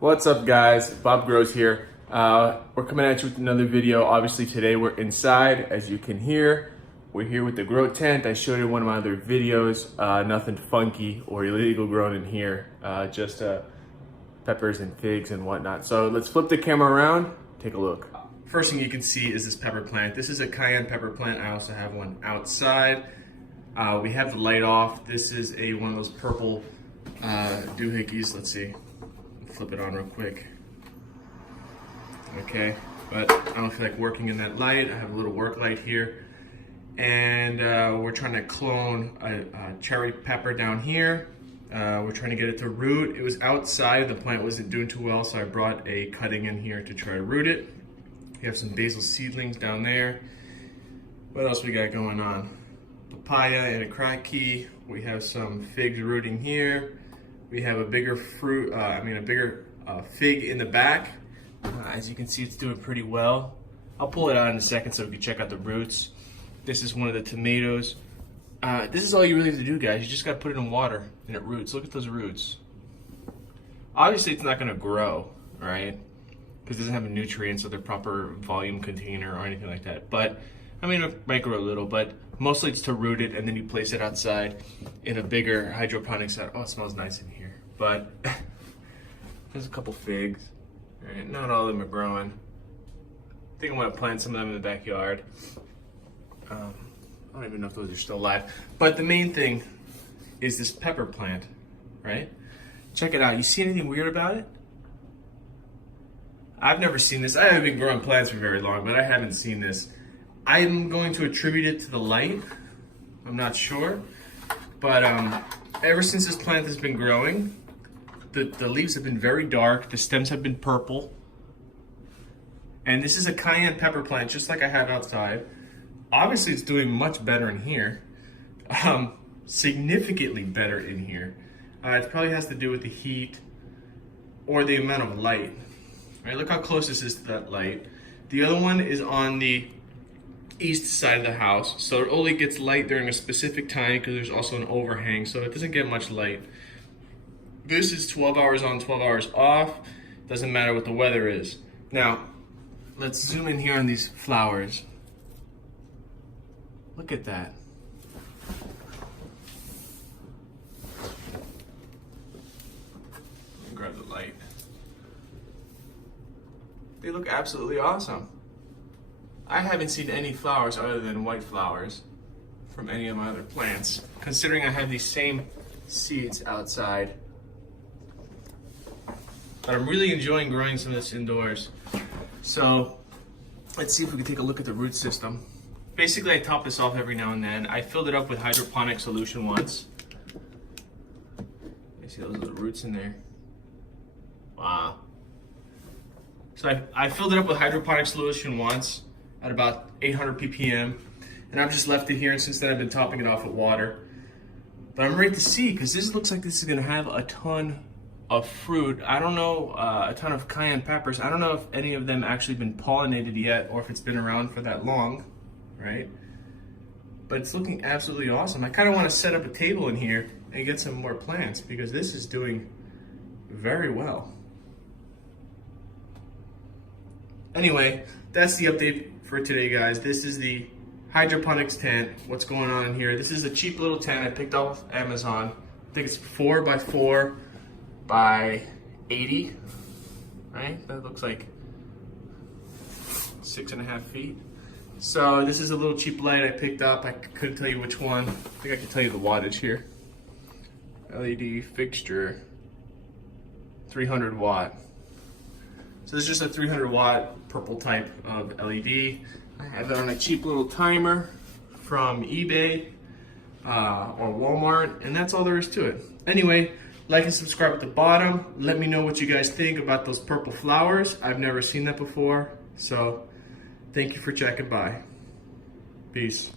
What's up, guys? Bob Grows here. We're coming at you with another video. Obviously today we're inside, as you can hear. We're here with the grow tent. I showed you in one of my other videos. Nothing funky or illegal grown in here. Just peppers and figs and whatnot. So let's flip the camera around, take a look. First thing you can see is this pepper plant. This is a cayenne pepper plant. I also have one outside. We have the light off. This is one of those purple doohickeys. Let's see. Flip it on real quick. Okay, but I don't feel like working in that light. I have a little work light here. And we're trying to clone a cherry pepper down here. We're trying to get it to root. It was outside, the plant wasn't doing too well, so I brought a cutting in here to try to root it. We have some basil seedlings down there. What else we got going on? Papaya and a Kratky. We have some figs rooting here. We have a bigger fig in the back. As you can see, it's doing pretty well. I'll pull it out in a second so we can check out the roots. This is one of the tomatoes. This is all you really have to do, guys. You just gotta put it in water and it roots. Look at those roots. Obviously, it's not gonna grow, right? Because it doesn't have a nutrients or the proper volume container or anything like that. But, I mean, it might grow a little, but mostly it's to root it and then you place it outside in a bigger hydroponic set. Oh, it smells nice in here. But there's a couple figs. All right, not all of them are growing. I think I'm gonna plant some of them in the backyard. I don't even know if those are still alive. But the main thing is this pepper plant, right? Check it out. You see anything weird about it? I've never seen this. I haven't been growing plants for very long, but I haven't seen this. I'm going to attribute it to the light. I'm not sure. But ever since this plant has been growing, the leaves have been very dark. The stems have been purple. And this is a cayenne pepper plant, just like I have outside. Obviously, it's doing much better in here. Significantly better in here. It probably has to do with the heat or the amount of light. Right, look how close this is to that light. The other one is on the east side of the house, so it only gets light during a specific time because there's also an overhang, so it doesn't get much light. This is 12 hours on, 12 hours off. Doesn't matter what the weather is. Now, let's zoom in here on these flowers. Look at that. Let me grab the light. They look absolutely awesome. I haven't seen any flowers other than white flowers from any of my other plants, considering I have these same seeds outside. But I'm really enjoying growing some of this indoors. So let's see if we can take a look at the root system. Basically, I top this off every now and then. I filled it up with hydroponic solution once. You see those little roots in there? Wow. So I filled it up with hydroponic solution once at about 800 ppm, and I've just left it here, and since then I've been topping it off with water. But I'm ready to see, because this looks like this is gonna have a ton of fruit. I don't know, a ton of cayenne peppers. I don't know if any of them actually been pollinated yet, or if it's been around for that long, right? But it's looking absolutely awesome. I kind of want to set up a table in here and get some more plants, because this is doing very well. Anyway, that's the update for today, guys. This is the hydroponics tent. What's going on in here? This is a cheap little tent I picked off Amazon. I think it's 4 by 4 by 80, right? That looks like 6.5 feet. So this is a little cheap light I picked up. I couldn't tell you which one. I think I can tell you the wattage here. LED fixture, 300 watt. So this is just a 300 watt purple type of LED. I have it on a cheap little timer from eBay or Walmart, and that's all there is to it. Anyway, like and subscribe at the bottom. Let me know what you guys think about those purple flowers. I've never seen that before. So thank you for checking by. Peace.